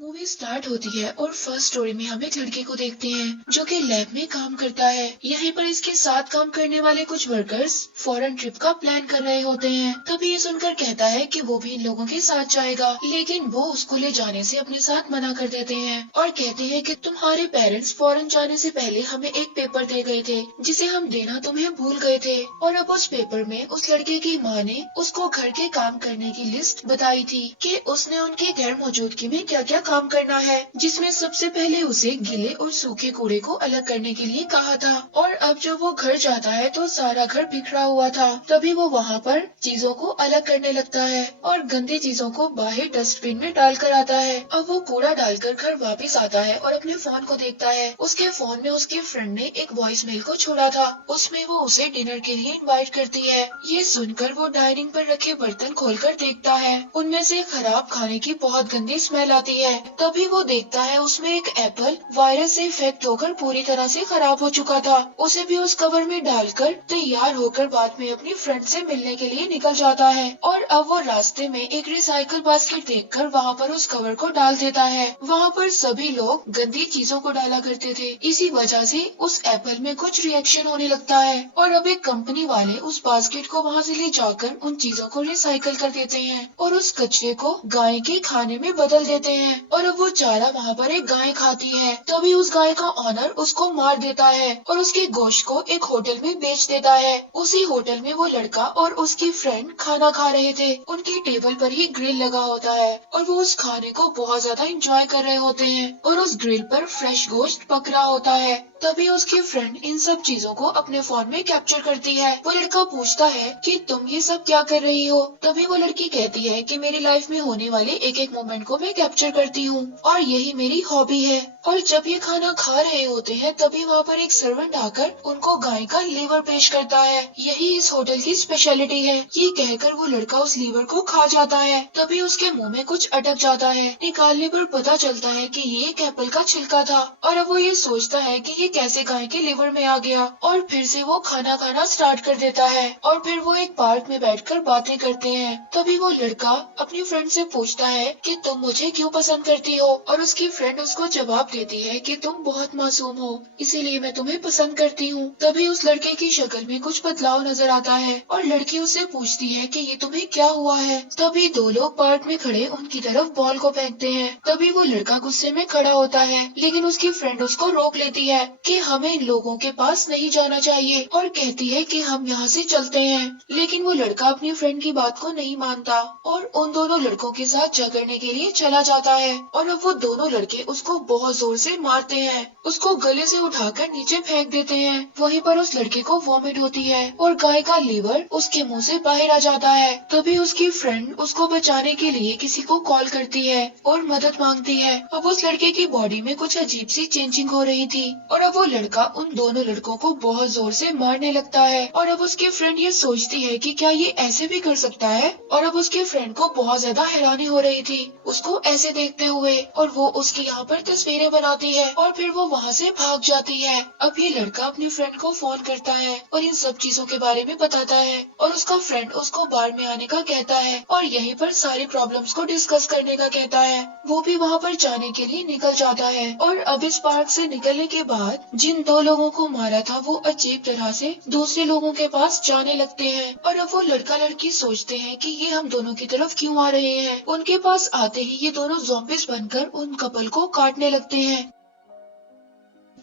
Movie start होती है और फर्स्ट स्टोरी में हम एक लड़के को देखते हैं जो कि लैब में काम करता है। यहीं पर इसके साथ काम करने वाले कुछ वर्कर्स फॉरेन ट्रिप का प्लान कर रहे होते हैं। तभी ये सुनकर कहता है कि वो भी इन लोगों के साथ जाएगा, लेकिन वो उसको ले जाने से अपने साथ मना कर देते हैं और कहते हैं कि तुम्हारे पेरेंट्स फॉरेन जाने से पहले हमें एक पेपर दे गए थे जिसे हम देना तुम्हें भूल गए थे। और अब उस पेपर में उस लड़के की माँ ने उसको घर के काम करने की लिस्ट बताई थी कि उसने उनके गैर मौजूदगी में क्या क्या काम करना है, जिसमें सबसे पहले उसे गीले और सूखे कूड़े को अलग करने के लिए कहा था। और अब जब वो घर जाता है तो सारा घर बिखरा हुआ था। तभी वो वहाँ पर चीजों को अलग करने लगता है और गंदी चीजों को बाहर डस्टबिन में डाल कर आता है। अब वो कूड़ा डालकर घर वापस आता है और अपने फोन को देखता है। उसके फोन में उसके फ्रेंड ने एक वॉइस मेल को छोड़ा था, उसमें वो उसे डिनर के लिए इनवाइट करती है। ये सुनकर वो डाइनिंग पर रखे बर्तन खोलकर देखता है, उनमें से खराब खाने की बहुत गंदी स्मेल आती है। तभी वो देखता है उसमें एक एप्पल वायरस से इन्फेक्ट होकर पूरी तरह से खराब हो चुका था। उसे भी उस कवर में डालकर तैयार होकर बाद में अपनी फ्रेंड से मिलने के लिए निकल जाता है। और अब वो रास्ते में एक रिसाइकल बास्केट देखकर वहाँ पर उस कवर को डाल देता है। वहाँ पर सभी लोग गंदी चीजों को डाला करते थे, इसी वजह से उस एप्पल में कुछ रिएक्शन होने लगता है। और अब एक कंपनी वाले उस बास्केट को वहाँ से ले जाकर उन चीजों को रिसाइकल कर देते हैं और उस कचरे को गाय के खाने में बदल देते हैं। और अब वो चारा वहाँ पर एक गाय खाती है। तभी उस गाय का ऑनर उसको मार देता है और उसके गोश्त को एक होटल में बेच देता है। उसी होटल में वो लड़का और उसकी फ्रेंड खाना खा रहे थे। उनकी टेबल पर ही ग्रिल लगा होता है और वो उस खाने को बहुत ज्यादा एंजॉय कर रहे होते हैं और उस ग्रिल पर फ्रेश गोश्त पक रहा होता है। तभी उसकी फ्रेंड इन सब चीजों को अपने फोन में कैप्चर करती है। वो लड़का पूछता है कि तुम ये सब क्या कर रही हो। तभी वो लड़की कहती है कि मेरी लाइफ में होने वाले एक एक मोमेंट को मैं कैप्चर करती हूँ और यही मेरी हॉबी है। और जब ये खाना खा रहे होते हैं तभी वहाँ पर एक सर्वेंट आकर उनको गाय का लीवर पेश करता है। यही इस होटल की स्पेशलिटी है। ये कहकर वो लड़का उस लीवर को खा जाता है। तभी उसके मुंह में कुछ अटक जाता है। निकालने पर पता चलता है कि ये एक एप्पल का छिलका था। और अब वो ये सोचता है कि ये कैसे गाय के लिवर में आ गया और फिर से वो खाना खाना स्टार्ट कर देता है। और फिर वो एक पार्क में बैठकर बातें करते हैं। तभी वो लड़का अपनी फ्रेंड से पूछता है कि तुम मुझे क्यों पसंद करती हो। और उसकी फ्रेंड उसको जवाब देती है कि तुम बहुत मासूम हो, इसीलिए मैं तुम्हें पसंद करती हूँ। तभी उस लड़के की शक्ल में कुछ बदलाव नजर आता है और लड़की उससे पूछती है कि ये तुम्हें क्या हुआ है। तभी दो लोग पार्क में खड़े उनकी तरफ बॉल को फेंकते हैं। तभी वो लड़का गुस्से में खड़ा होता है, लेकिन उसकी फ्रेंड उसको रोक लेती है कि हमें इन लोगों के पास नहीं जाना चाहिए और कहती है कि हम यहाँ से चलते हैं। लेकिन वो लड़का अपनी फ्रेंड की बात को नहीं मानता और उन दोनों लड़कों के साथ झगड़ने के लिए चला जाता है। और अब वो दोनों लड़के उसको बहुत जोर से मारते हैं, उसको गले से उठाकर नीचे फेंक देते हैं। वहीं पर उस लड़के को वॉमिट होती है और गाय का लीवर उसके मुंह से बाहर आ जाता है। तभी उसकी फ्रेंड उसको बचाने के लिए किसी को कॉल करती है और मदद मांगती है। अब उस लड़के की बॉडी में कुछ अजीब सी चेंजिंग हो रही थी और अब वो लड़का उन दोनों लड़कों को बहुत जोर से मारने लगता है। और अब उसकी फ्रेंड ये सोचती है कि क्या ये ऐसे भी कर सकता है। और अब उसकी फ्रेंड को बहुत ज्यादा हैरानी हो रही थी उसको ऐसे देखते हुए और वो उसकी यहाँ पर तस्वीरें बनाती है और फिर वो वहाँ से भाग जाती है। अब ये लड़का अपनी फ्रेंड को फोन करता है और इन सब चीजों के बारे में बताता है और उसका फ्रेंड उसको बार में आने का कहता है और यहीं पर सारी प्रॉब्लम्स को डिस्कस करने का कहता है। वो भी वहाँ पर जाने के लिए निकल जाता है। और अब इस पार्क से निकलने के बाद जिन दो लोगों को मारा था वो अजीब तरह से दूसरे लोगों के पास जाने लगते हैं। और अब वो लड़का लड़की सोचते हैं कि ये हम दोनों की तरफ क्यों आ रहे हैं। उनके पास आते ही ये दोनों ज़ॉम्बीज बनकर उन कपल को काटने लगते हैं।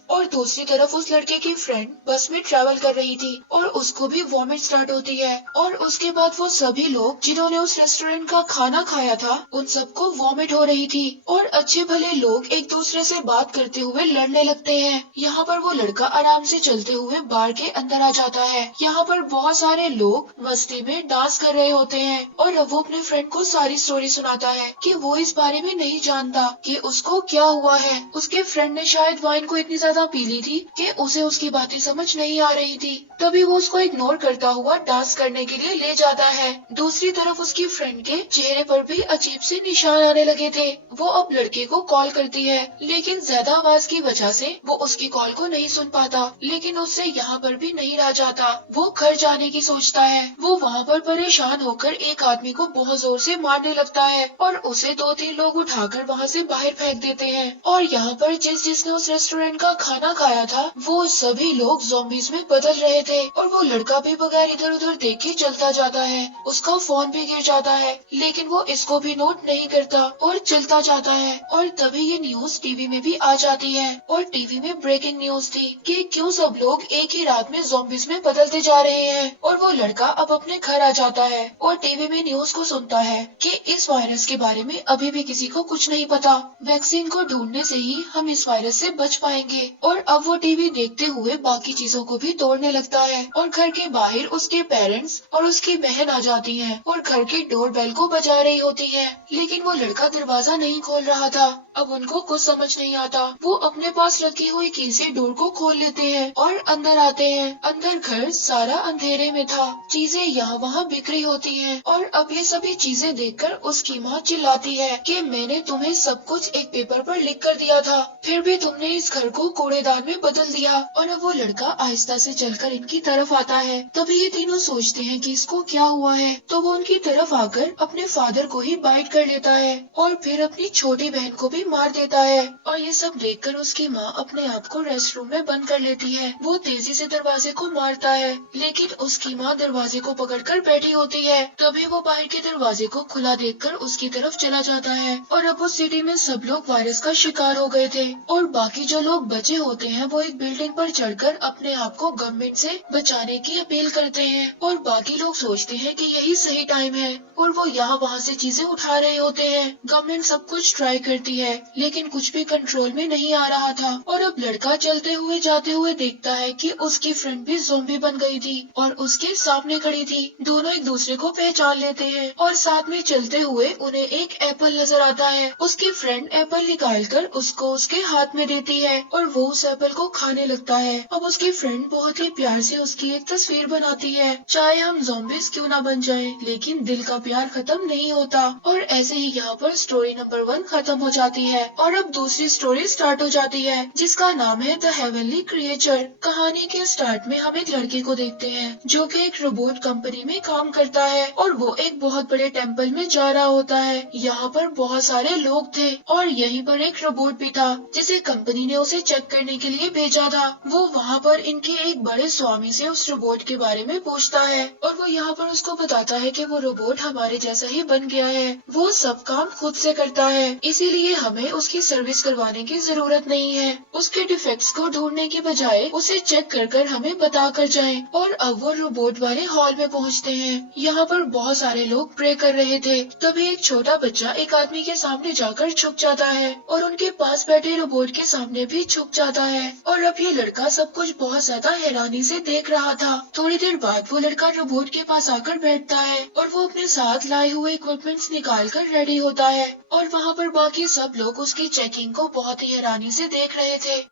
और दूसरी तरफ उस लड़के की फ्रेंड बस में ट्रैवल कर रही थी और उसको भी वॉमिट स्टार्ट होती है। और उसके बाद वो सभी लोग जिन्होंने उस रेस्टोरेंट का खाना खाया था उन सबको वॉमिट हो रही थी और अच्छे भले लोग एक दूसरे से बात करते हुए लड़ने लगते हैं। यहाँ पर वो लड़का आराम से चलते हुए बार के अंदर आ जाता है। यहाँ पर बहुत सारे लोग मस्ती में डांस कर रहे होते हैं और अब वो अपने फ्रेंड को सारी स्टोरी सुनाता है कि वो इस बारे में नहीं जानता कि उसको क्या हुआ है। उसके फ्रेंड ने शायद वाइन को इतनी ज्यादा ज्यादा पीली थी कि उसे उसकी बातें समझ नहीं आ रही थी। तभी वो उसको इग्नोर करता हुआ डांस करने के लिए ले जाता है। दूसरी तरफ उसकी फ्रेंड के चेहरे पर भी अजीब से निशान आने लगे थे। वो अब लड़के को कॉल करती है, लेकिन ज्यादा आवाज की वजह से वो उसकी कॉल को नहीं सुन पाता। लेकिन उससे यहाँ पर भी नहीं रह जाता, वो घर जाने की सोचता है। वो वहाँ पर परेशान होकर एक आदमी को बहुत जोर से मारने लगता है और उसे 2-3 लोग उठाकर वहाँ से बाहर फेंक देते हैं। और यहाँ पर जिसने उस रेस्टोरेंट का खाना खाया था वो सभी लोग ज़ॉम्बीज़ में बदल रहे थे। और वो लड़का भी बगैर इधर उधर देख के चलता जाता है। उसका फोन भी गिर जाता है, लेकिन वो इसको भी नोट नहीं करता और चलता जाता है। और तभी ये न्यूज टीवी में भी आ जाती है और टीवी में ब्रेकिंग न्यूज थी कि क्यों सब लोग एक ही रात में ज़ॉम्बीज़ में बदलते जा रहे हैं। और वो लड़का अब अपने घर आ जाता है और टीवी में न्यूज को सुनता है कि इस वायरस के बारे में अभी भी किसी को कुछ नहीं पता। वैक्सीन को ढूंढने से ही हम इस वायरस से बच पाएंगे। और अब वो टीवी देखते हुए बाकी चीजों को भी तोड़ने लगता है। और घर के बाहर उसके पेरेंट्स और उसकी बहन आ जाती हैं और घर की डोर बेल को बजा रही होती है, लेकिन वो लड़का दरवाजा नहीं खोल रहा था। अब उनको कुछ समझ नहीं आता। वो अपने पास रखी हुई की से डोर को खोल लेते हैं और अंदर आते हैं। अंदर घर सारा अंधेरे में था, चीजें यहाँ वहाँ बिखरी होती हैं। और अब ये सभी चीजें देखकर उसकी माँ चिल्लाती है कि मैंने तुम्हें सब कुछ एक पेपर पर लिख कर दिया था, फिर भी तुमने इस घर को कूड़ेदान में बदल दिया। और अब वो लड़का आहिस्ता से चलकर इनकी तरफ आता है। तभी ये तीनों सोचते हैं कि इसको क्या हुआ है, तो वो उनकी तरफ आकर अपने फादर को ही बाइट कर लेता है और फिर अपनी छोटी बहन को भी मार देता है। और ये सब देखकर उसकी माँ अपने आप को रेस्ट रूम में बंद कर लेती है। वो तेजी से दरवाजे को मारता है, लेकिन उसकी माँ दरवाजे को पकड़कर बैठी होती है। तभी वो बाहर के दरवाजे को खुला देखकर उसकी तरफ चला जाता है। और अब उस सिटी में सब लोग वायरस का शिकार हो गए थे और बाकी जो लोग बचे होते हैं वो एक बिल्डिंग पर चढ़कर अपने आप को गवर्नमेंट से बचाने की अपील करते हैं। और बाकी लोग सोचते हैं कि यही सही टाइम है और वो यहाँ वहाँ से चीजें उठा रहे होते हैं। गवर्नमेंट सब कुछ ट्राई करती है, लेकिन कुछ भी कंट्रोल में नहीं आ रहा था। और अब लड़का चलते हुए जाते हुए देखता है कि उसकी फ्रेंड भी ज़ॉम्बी बन गई थी और उसके सामने खड़ी थी। दोनों एक दूसरे को पहचान लेते हैं और साथ में चलते हुए उन्हें एक एप्पल नजर आता है। उसकी फ्रेंड एप्पल निकालकर उसको उसके हाथ में देती है और वो उस एप्पल को खाने लगता है। अब उसकी फ्रेंड बहुत ही प्यार से उसकी एक तस्वीर बनाती है। चाहे हम ज़ॉम्बीज़ क्यों ना बन जाएं, लेकिन दिल का प्यार खत्म नहीं होता। और ऐसे ही यहाँ पर स्टोरी नंबर 1 खत्म हो जाती है और अब दूसरी स्टोरी स्टार्ट हो जाती है जिसका नाम है द हेवनली क्रिएचर। कहानी के स्टार्ट में हम एक लड़के को देखते हैं जो कि एक रोबोट कंपनी में काम करता है और वो एक बहुत बड़े टेम्पल में जा रहा होता है। यहाँ पर बहुत सारे लोग थे और यहीं पर एक रोबोट भी था जिसे कंपनी ने उसे चेक करने के लिए भेजा था। वो वहाँ पर इनके एक बड़े स्वामी से उस रोबोट के बारे में पूछता है और वो यहाँ पर उसको बताता है कि वो रोबोट हमारे जैसा ही बन गया है, वो सब काम खुद से करता है, इसीलिए हमें उसकी सर्विस करवाने की जरूरत नहीं है। उसके डिफेक्ट्स को ढूंढने की बजाय उसे चेक कर हमें बता कर जाए। और अब वो रोबोट वाले हॉल में पहुँचते हैं। यहाँ पर बहुत सारे लोग प्रे कर रहे थे। तभी एक छोटा बच्चा एक आदमी के सामने जाकर छुप जाता है और उनके पास बैठे रोबोट के सामने भी छुप जाता है। और अब ये लड़का सब कुछ बहुत ज्यादा हैरानी से देख रहा था। थोड़ी देर बाद वो लड़का रोबोट के पास आकर बैठता है और वो अपने साथ लाए हुए इक्विपमेंट्स निकाल कर रेडी होता है। और वहाँ पर बाकी सब लोग उसकी चेकिंग को बहुत ही हैरानी से देख रहे थे।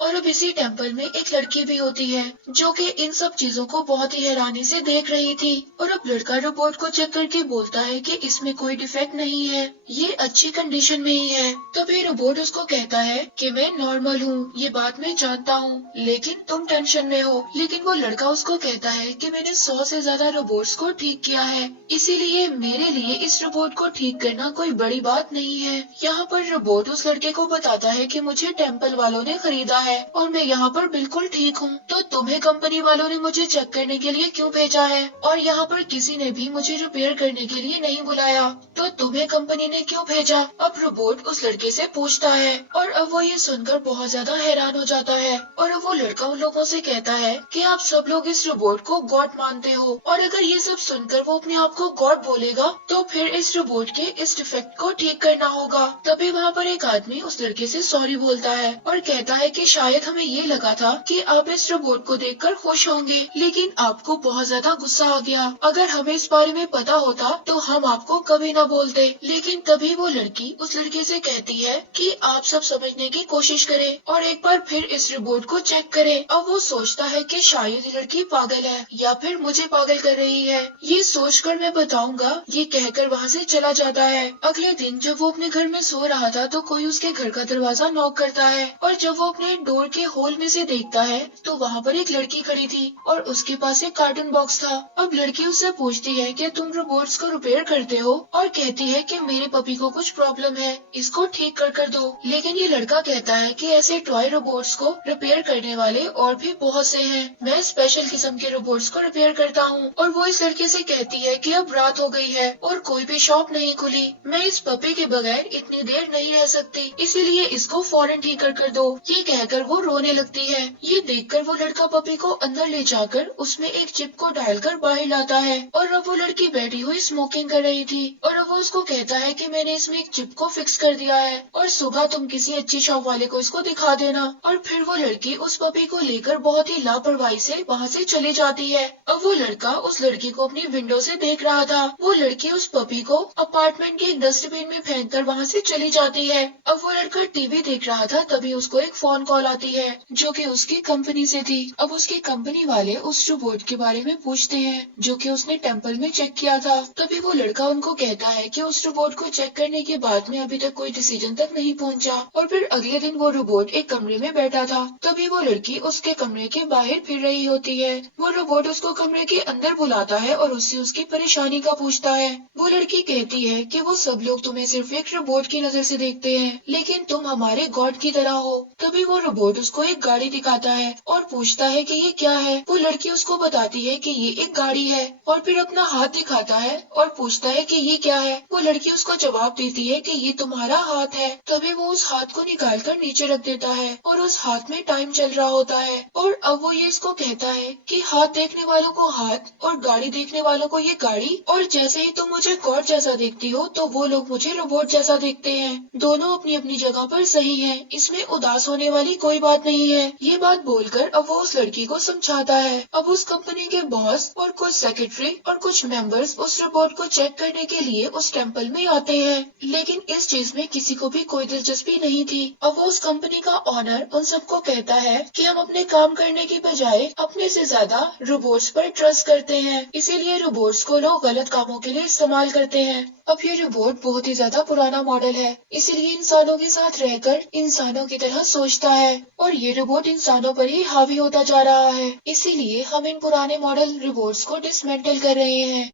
और अब इसी टेम्पल में एक लड़की भी होती है जो कि इन सब चीजों को बहुत ही हैरानी से देख रही थी। और अब लड़का रोबोट को चेक करके बोलता है कि इसमें कोई डिफेक्ट नहीं है, ये अच्छी कंडीशन में ही है। तभी रोबोट उसको कहता है कि मैं नॉर्मल हूँ, ये बात मैं जानता हूँ, लेकिन तुम टेंशन में हो। लेकिन वो लड़का उसको कहता है कि मैंने 100 से ज्यादा रोबोट्स को ठीक किया है, इसीलिए मेरे लिए इस रोबोट को ठीक करना कोई बड़ी बात नहीं है। यहाँ पर रोबोट उस लड़के को बताता है कि मुझे टेम्पल वालों ने खरीदा है और मैं यहाँ पर बिल्कुल ठीक हूँ, तो तुम्हें कंपनी वालों ने मुझे चेक करने के लिए क्यों भेजा है? और यहाँ पर किसी ने भी मुझे रिपेयर करने के लिए नहीं बुलाया, तो तुम्हें कंपनी ने क्यों भेजा? अब रोबोट उस लड़के से पूछता है और अब वो ये सुनकर बहुत ज्यादा हैरान हो जाता है। और अब वो लड़का उन लोगों से कहता है कि आप सब लोग इस रोबोट को गॉड मानते हो, और अगर ये सब सुनकर वो अपने आप को गॉड बोलेगा तो फिर इस रोबोट के इस डिफेक्ट को ठीक करना होगा। तभी वहाँ पर एक आदमी उस लड़के से सॉरी बोलता है और कहता है कि शायद हमें ये लगा था कि आप इस रोबोट को देखकर खुश होंगे, लेकिन आपको बहुत ज्यादा गुस्सा आ गया। अगर हमें इस बारे में पता होता तो हम आपको कभी ना बोलते। लेकिन तभी वो लड़की उस लड़के से कहती है कि आप सब समझने की कोशिश करें और एक बार फिर इस रोबोट को चेक करें। अब वो सोचता है कि शायद ये लड़की पागल है या फिर मुझे पागल कर रही है। ये सोचकर मैं बताऊंगा, ये कहकर वहाँ से चला जाता है। अगले दिन जब वो अपने घर में सो रहा था तो कोई उसके घर का दरवाजा नॉक करता है और जब वो अपने डोर के होल में से देखता है तो वहाँ पर एक लड़की खड़ी थी और उसके पास एक कार्टून बॉक्स था। अब लड़की उससे पूछती है कि तुम रोबोट्स को रिपेयर करते हो, और कहती है कि मेरे पपी को कुछ प्रॉब्लम है, इसको ठीक कर दो। लेकिन ये लड़का कहता है कि ऐसे टॉय रोबोट्स को रिपेयर करने वाले और भी बहुत से हैं, मैं स्पेशल किस्म के रोबोट्स को रिपेयर करता हूँ। और वो इस लड़के से कहती है कि अब रात हो गई है और कोई भी शॉप नहीं खुली, मैं इस पपी के बगैर इतनी देर नहीं रह सकती, इसीलिए इसको फौरन ठीक कर दो। ये कहकर वो रोने लगती है। ये देखकर वो लड़का पपी को अंदर ले जाकर उसमें एक चिप को डालकर बाहर लाता है और अब वो लड़की बैठी हुई स्मोकिंग कर रही थी और अब वो उसको कहता है कि मैंने इसमें एक चिप को फिक्स कर दिया है और सुबह तुम किसी अच्छी शॉप वाले को इसको दिखा देना। और फिर वो लड़की उस पपी को लेकर बहुत ही लापरवाही से वहाँ से चली जाती है। अब वो लड़का उस लड़की को अपनी विंडो से देख रहा था। वो लड़की उस पपी को अपार्टमेंट के एक डस्टबिन में फेंक कर वहाँ से चली जाती है। अब वो लड़का टीवी देख रहा था, तभी उसको एक फोन कॉल आती है जो कि उसकी कंपनी से थी। अब उसकी कंपनी वाले उस रोबोट के बारे में पूछते हैं जो कि उसने टेम्पल में चेक किया था। तभी वो लड़का उनको कहता है कि उस रोबोट को चेक करने के बाद में अभी तक कोई डिसीजन तक नहीं पहुंचा। और फिर अगले दिन वो रोबोट एक कमरे में बैठा था, तभी वो लड़की उसके कमरे के बाहर फिर रही होती है। वो रोबोट उसको कमरे के अंदर बुलाता है और उससे उसकी परेशानी का पूछता है। वो लड़की कहती है कि वो सब लोग तुम्हें सिर्फ एक रोबोट की नजर से देखते हैं, लेकिन तुम हमारे गॉड की तरह हो। तभी वो रोबोट उसको एक गाड़ी दिखाता है और पूछता है कि ये क्या है। वो लड़की उसको बताती है कि ये एक गाड़ी है और फिर अपना हाथ दिखाता है और पूछता है कि ये क्या है। वो लड़की उसको जवाब देती है कि ये तुम्हारा हाथ है। तभी वो उस हाथ को निकाल कर नीचे रख देता है और उस हाथ में टाइम चल रहा होता है। और अब वो ये इसको कहता है कि हाथ देखने वालों को हाथ और गाड़ी देखने वालों को ये गाड़ी, और जैसे ही तुम मुझे गॉड जैसा देखती हो तो वो लोग मुझे रोबोट जैसा देखते हैं। दोनों अपनी अपनी जगह पर सही हैं, इसमें उदास होने वाली कोई बात नहीं है। ये बात बोलकर अब वो उस लड़की को समझाता है। अब उस कंपनी के बॉस और कुछ सेक्रेटरी और कुछ मेंबर्स उस रिपोर्ट को चेक करने के लिए उस टेम्पल में आते हैं, लेकिन इस चीज में किसी को भी कोई दिलचस्पी नहीं थी। अब वो उस कंपनी का ऑनर उन सबको कहता है कि हम अपने काम करने की बजाय अपने से ज्यादा रोबोट्स पर ट्रस्ट करते हैं, इसीलिए रोबोट्स को लोग गलत कामों के लिए इस्तेमाल करते हैं। अब ये रोबोट बहुत ही ज्यादा पुराना मॉडल है, इसीलिए इंसानों के साथ रहकर इंसानों की तरह सोचता है और ये रोबोट इंसानों पर ही हावी होता जा रहा है। इसीलिए हम इन पुराने मॉडल रोबोट्स को डिसमेंटल कर रहे हैं।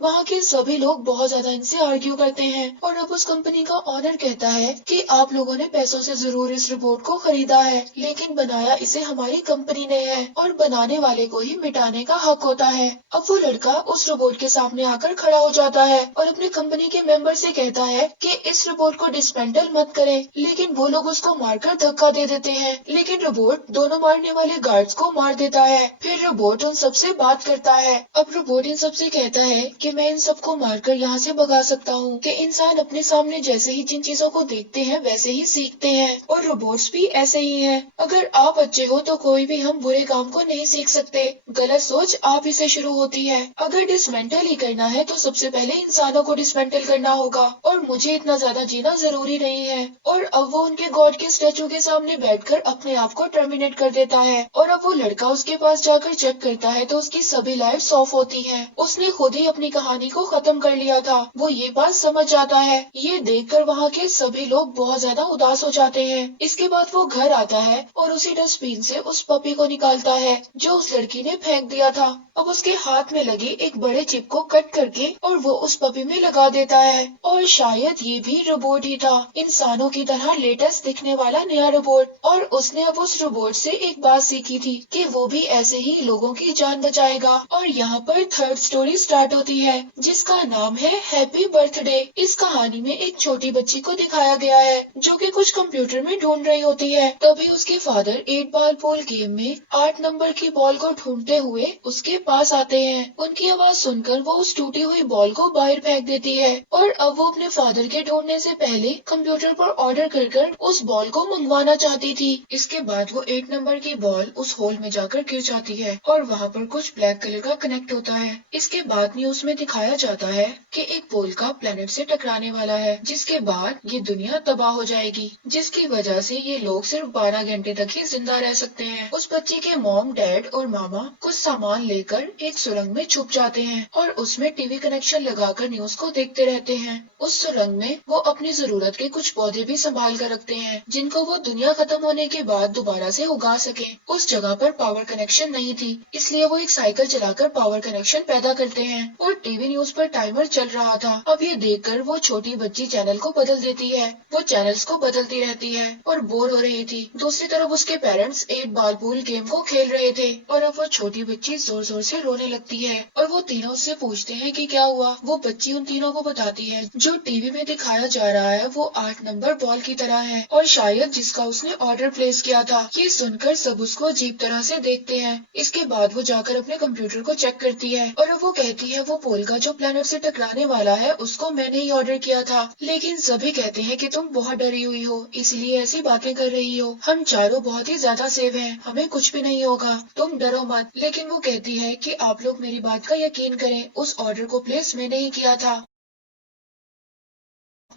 वहाँ के सभी लोग बहुत ज्यादा इनसे आर्ग्यू करते हैं और अब उस कंपनी का ऑनर कहता है कि आप लोगों ने पैसों से जरूर इस रोबोट को खरीदा है, लेकिन बनाया इसे हमारी कंपनी ने है और बनाने वाले को ही मिटाने का हक होता है। अब वो लड़का उस रोबोट के सामने आकर खड़ा हो जाता है और अपनी कंपनी के मेंबर से कहता है कि इस रोबोट को डिसमेंटल मत करें, लेकिन वो लोग उसको मारकर धक्का दे देते हैं। लेकिन रोबोट दोनों मारने वाले गार्ड्स को मार देता है। फिर रोबोट उन सबसे बात करता है। अब रोबोट इन सबसे कहता है कि मैं इन सबको मारकर यहाँ से भगा सकता हूँ, कि इंसान अपने सामने जैसे ही जिन चीजों को देखते हैं वैसे ही सीखते हैं और रोबोट्स भी ऐसे ही हैं। अगर आप अच्छे हो तो कोई भी हम बुरे काम को नहीं सीख सकते, गलत सोच आप ही से शुरू होती है। अगर डिसमेंटल ही करना है तो सबसे पहले इंसानों को डिसमेंटल करना होगा और मुझे इतना ज्यादा जीना जरूरी नहीं है। और अब वो उनके गॉड के स्टेचू के सामने बैठकर अपने आप को टर्मिनेट कर देता है और अब वो लड़का उसके पास जाकर चेक करता है तो उसकी सभी लाइफ ऑफ होती है। उसने खुद ही अपनी कहानी को खत्म कर लिया था। वो ये बात समझ जाता है। ये देखकर वहाँ के सभी लोग बहुत ज्यादा उदास हो जाते हैं। इसके बाद वो घर आता है और उसी डस्टबिन से उस पपी को निकालता है जो उस लड़की ने फेंक दिया था। अब उसके हाथ में लगे एक बड़े चिप को कट करके और वो उस पपी में लगा देता है और शायद ये भी रोबोट ही था, इंसानों की तरह लेटेस्ट दिखने वाला नया रोबोट। और उसने अब उस रोबोट से एक बात सीखी थी कि वो भी ऐसे ही लोगों की जान बचाएगा। और यहाँ पर थर्ड स्टोरी स्टार्ट होती है। है जिसका नाम है हैप्पी बर्थडे। इस कहानी में एक छोटी बच्ची को दिखाया गया है जो कि कुछ कंप्यूटर में ढूंढ रही होती है। तभी उसके फादर 8 बॉल पूल गेम में 8 नंबर की बॉल को ढूंढते हुए उसके पास आते हैं। उनकी आवाज सुनकर वो उस टूटी हुई बॉल को बाहर फेंक देती है और अब वो अपने फादर के ढूंढने से पहले कंप्यूटर पर ऑर्डर कर उस बॉल को मंगवाना चाहती थी। इसके बाद वो 8 नंबर की बॉल उस होल में जाकर गिर जाती है और वहाँ पर कुछ ब्लैक कलर का कनेक्ट होता है। इसके बाद न्यूज में दिखाया जाता है कि एक पोल का प्लेनेट से टकराने वाला है जिसके बाद ये दुनिया तबाह हो जाएगी, जिसकी वजह से ये लोग सिर्फ 12 घंटे तक ही जिंदा रह सकते हैं। उस बच्ची के मॉम, डैड और मामा कुछ सामान लेकर एक सुरंग में छुप जाते हैं और उसमें टीवी कनेक्शन लगाकर न्यूज को देखते रहते हैं। उस सुरंग में वो अपनी जरूरत के कुछ पौधे भी संभाल कर रखते हैं जिनको वो दुनिया खत्म होने के बाद दोबारा से उगा सके। उस जगह पर पावर कनेक्शन नहीं थी, इसलिए वो एक साइकिल चलाकर पावर कनेक्शन पैदा करते हैं और टीवी न्यूज पर टाइमर चल रहा था। अब ये देखकर वो छोटी बच्ची चैनल को बदल देती है। वो चैनल्स को बदलती रहती है और बोर हो रही थी। दूसरी तरफ उसके पेरेंट्स 8 बॉल पूल गेम को खेल रहे थे और अब वो छोटी बच्ची जोर जोर से रोने लगती है और वो तीनों उससे पूछते हैं कि क्या हुआ। वो बच्ची उन तीनों को बताती है जो टीवी में दिखाया जा रहा है वो 8 नंबर बॉल की तरह है और शायद जिसका उसने ऑर्डर प्लेस किया था। ये सुनकर सब उसको अजीब तरह से देखते हैं। इसके बाद वो जाकर अपने कंप्यूटर को चेक करती है और अब वो कहती है वो पोल का जो प्लेनेट से टकराने वाला है उसको मैंने ही ऑर्डर किया था। लेकिन सभी कहते हैं कि तुम बहुत डरी हुई हो इसलिए ऐसी बातें कर रही हो। हम चारों बहुत ही ज्यादा सेफ हैं, हमें कुछ भी नहीं होगा, तुम डरो मत। लेकिन वो कहती है कि आप लोग मेरी बात का यकीन करें, उस ऑर्डर को प्लेस मैंने ही किया था।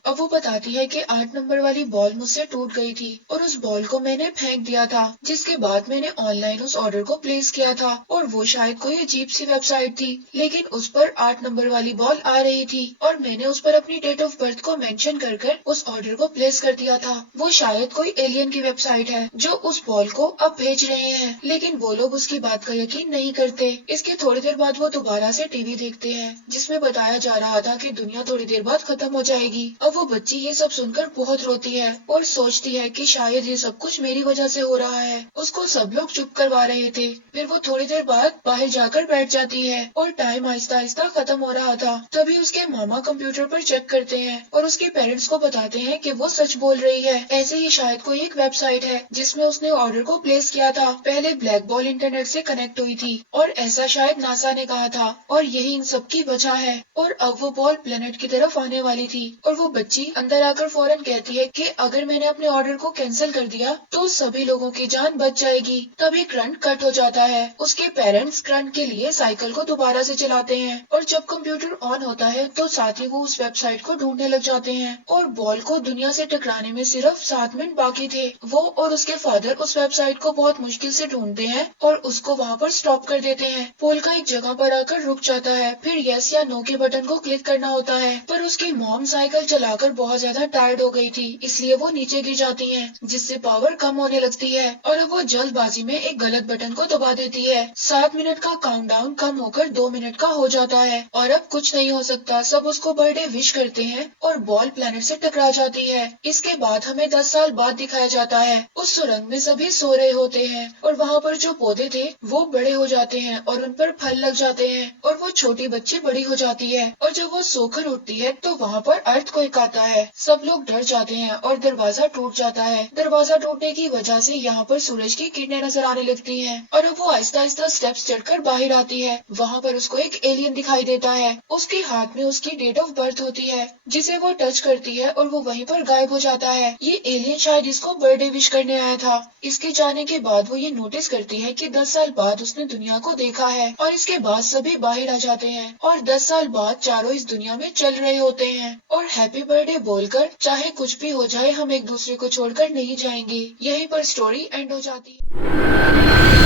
अब वो बताती है कि 8 नंबर वाली बॉल मुझसे टूट गई थी और उस बॉल को मैंने फेंक दिया था, जिसके बाद मैंने ऑनलाइन उस ऑर्डर को प्लेस किया था और वो शायद कोई अजीब सी वेबसाइट थी लेकिन उस पर 8 नंबर वाली बॉल आ रही थी और मैंने उस पर अपनी डेट ऑफ बर्थ को मेंशन कर उस ऑर्डर को प्लेस कर दिया था। वो शायद कोई एलियन की वेबसाइट है जो उस बॉल को अब भेज रहे हैं, लेकिन वो लोग उसकी बात का यकीन नहीं करते। इसके थोड़ी देर बाद वो दोबारा से टीवी देखते हैं जिसमें बताया जा रहा था कि दुनिया थोड़ी देर बाद खत्म हो जाएगी। अब वो बच्ची ये सब सुनकर बहुत रोती है और सोचती है कि शायद ये सब कुछ मेरी वजह से हो रहा है। उसको सब लोग चुप करवा रहे थे। फिर वो थोड़ी देर बाद बाहर जाकर बैठ जाती है और टाइम आहिस्ता आहिस्ता खत्म हो रहा था। तभी उसके मामा कंप्यूटर पर चेक करते हैं और उसके पेरेंट्स को बताते हैं कि वो सच बोल रही है। ऐसे ही शायद कोई एक वेबसाइट है जिसमें उसने ऑर्डर को प्लेस किया था। पहले ब्लैक बॉल इंटरनेट से कनेक्ट हुई थी और ऐसा शायद नासा ने कहा था और यही इन सब की वजह है। और अब वो बॉल प्लेनेट की तरफ आने वाली थी और वो बच्ची अंदर आकर फौरन कहती है कि अगर मैंने अपने ऑर्डर को कैंसिल कर दिया तो सभी लोगों की जान बच जाएगी। तभी करंट कट हो जाता है। उसके पेरेंट्स करंट के लिए साइकिल को दोबारा से चलाते हैं और जब कंप्यूटर ऑन होता है तो साथ ही वो उस वेबसाइट को ढूंढने लग जाते हैं और बॉल को दुनिया से टकराने में सिर्फ 7 मिनट बाकी थे। वो और उसके फादर उस वेबसाइट को बहुत मुश्किल से ढूंढते हैं और उसको वहाँ पर स्टॉप कर देते हैं। पोल का एक जगह पर आकर रुक जाता है। फिर यस या नो के बटन को क्लिक करना होता है, पर उसकी मॉम साइकिल चलाकर बहुत ज्यादा टायर्ड हो गई थी इसलिए वो नीचे गिर जाती हैं, जिससे पावर कम होने लगती है और अब वो जल्दबाजी में एक गलत बटन को दबा देती है। 7 मिनट का काउंटडाउन कम होकर 2 मिनट का हो जाता है और अब कुछ नहीं हो सकता। सब उसको बर्थडे विश करते हैं और बॉल प्लेनेट से टकरा जाती है। इसके बाद हमें 10 साल बाद दिखाया जाता है। उस सुरंग में सभी सो रहे होते हैं और वहाँ पर जो पौधे थे वो बड़े हो जाते हैं और उन पर फल लग जाते हैं और वो छोटी बच्ची बड़ी हो जाती है और जब वो सोकर उठती है तो वहाँ पर अर्थक्वेक आता है। सब लोग डर जाते हैं और दरवाजा टूट जाता है। दरवाजा टूटने की वजह से यहाँ पर सूरज की किरणें नजर आने लगती हैं और अब वो आहिस्ता आहिस्ता स्टेप्स चढ़कर बाहर आती है। वहाँ पर उसको एक एलियन दिखाई देता है। उसके हाथ में उसकी डेट ऑफ बर्थ होती है जिसे वो टच करती है और वो वहीं पर गायब हो जाता है। ये एलियन शायद इसको बर्थडे विश करने आया था। इसके जाने के बाद वो ये नोटिस करती है कि 10 साल बाद उसने दुनिया को देखा है और इसके बाद सभी बाहर आ जाते हैं और 10 साल बाद चारों इस दुनिया में चल रहे होते हैं और हैप्पी बर्थडे बोलकर चाहे कुछ भी हो जाए हम एक दूसरे को छोड़कर नहीं जाएंगे। यहीं पर स्टोरी एंड हो जाती है।